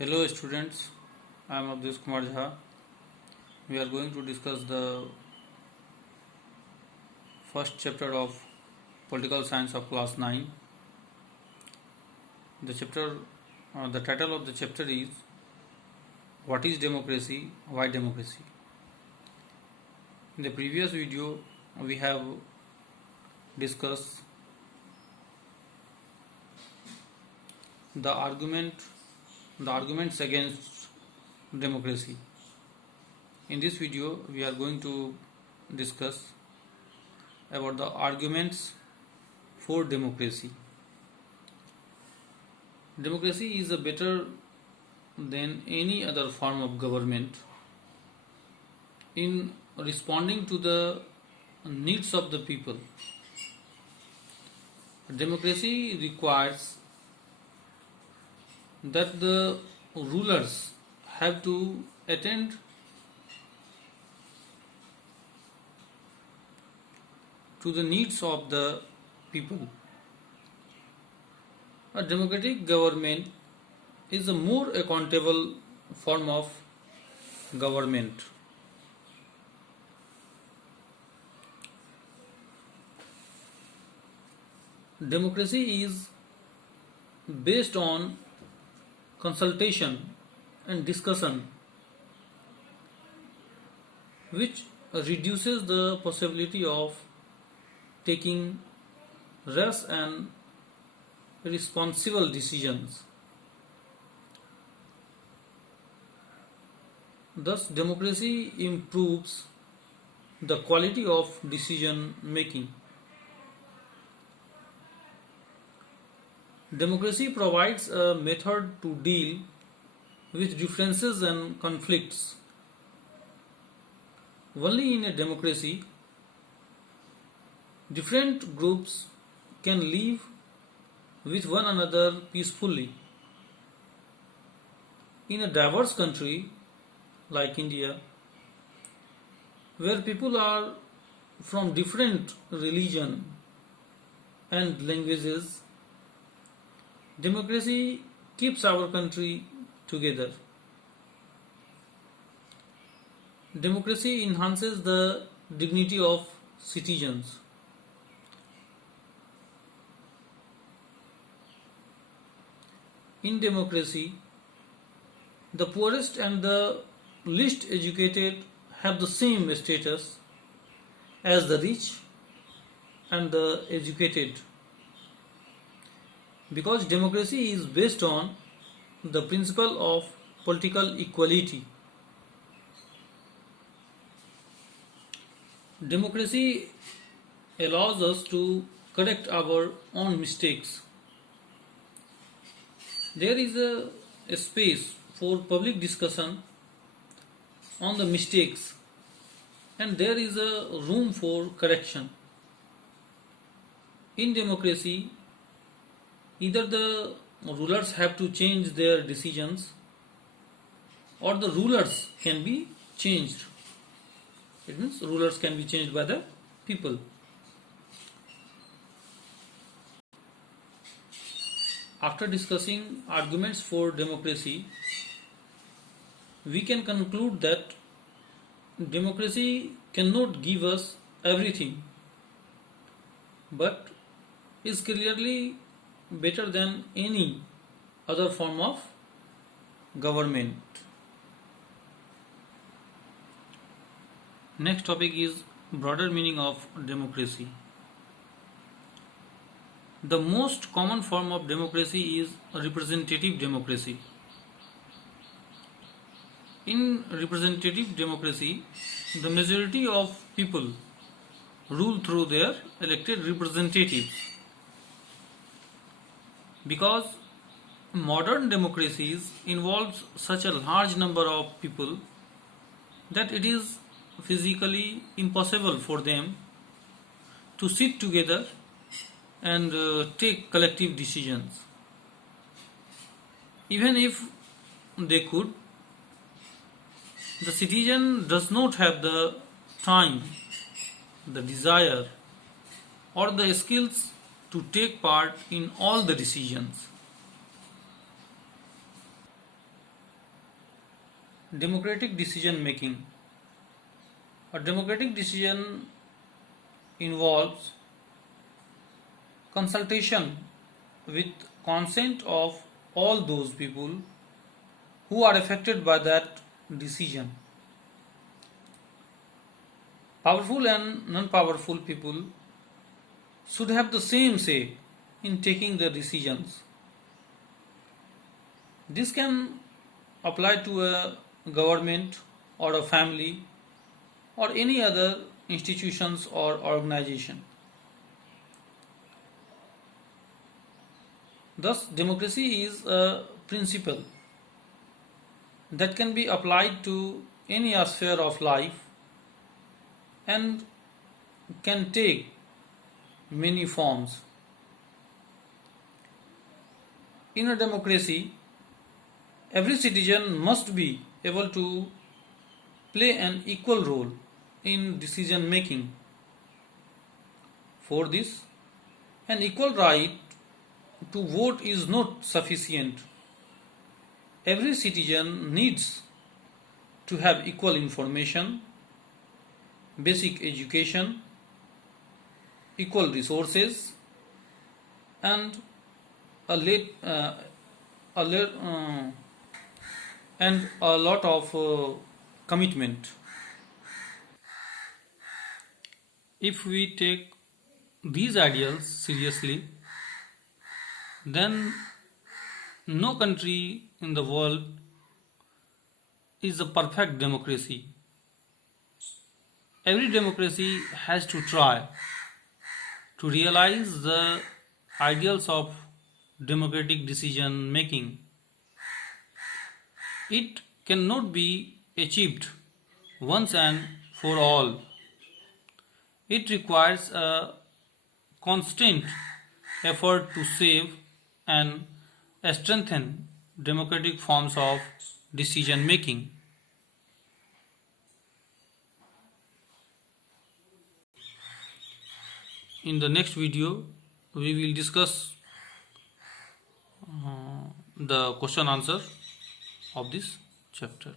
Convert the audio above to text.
Hello students, I am Abdesh Kumar Jha. We are going to discuss the first chapter of Political Science of class 9. The title of the chapter is What is Democracy? Why Democracy? In the previous video, we have discussed the arguments against democracy. In this video, we are going to discuss about the arguments for democracy. Democracy is a better than any other form of government in responding to the needs of the people. Democracy requires that the rulers have to attend to the needs of the people. A democratic government is a more accountable form of government. Democracy is based on consultation and discussion, which reduces the possibility of taking rash and responsible decisions. Thus, democracy improves the quality of decision making. Democracy provides a method to deal with differences and conflicts. Only in a democracy, different groups can live with one another peacefully. In a diverse country like India, where people are from different religion and languages, democracy keeps our country together. Democracy enhances the dignity of citizens. In democracy, the poorest and the least educated have the same status as the rich and the educated, because democracy is based on the principle of political equality. Democracy allows us to correct our own mistakes. There is a space for public discussion on the mistakes, and there is a room for correction. In democracy, either the rulers have to change their decisions or the rulers can be changed. It means rulers can be changed by the people. After discussing arguments for democracy, we can conclude that democracy cannot give us everything, but is clearly better than any other form of government. Next topic is broader meaning of democracy. The most common form of democracy is representative democracy. In representative democracy, the majority of people rule through their elected representatives. Because modern democracies involves such a large number of people that it is physically impossible for them to sit together and take collective decisions. Even if they could, the citizen does not have the time, the desire, or the skills to take part in all the decisions. Democratic decision making. A democratic decision involves consultation with consent of all those people who are affected by that decision. Powerful and non-powerful people should have the same say in taking the decisions. This can apply to a government or a family or any other institutions or organization. Thus, democracy is a principle that can be applied to any sphere of life and can take many forms. In a democracy, every citizen must be able to play an equal role in decision making. For this, an equal right to vote is not sufficient. Every citizen needs to have equal information, basic education, equal resources, and a late, a le- and a lot of commitment. If we take these ideals seriously, then no country in the world is a perfect democracy. Every democracy has to try to realize the ideals of democratic decision making. It cannot be achieved once and for all. It requires a constant effort to save and strengthen democratic forms of decision making. In the next video, we will discuss the question answer of this chapter.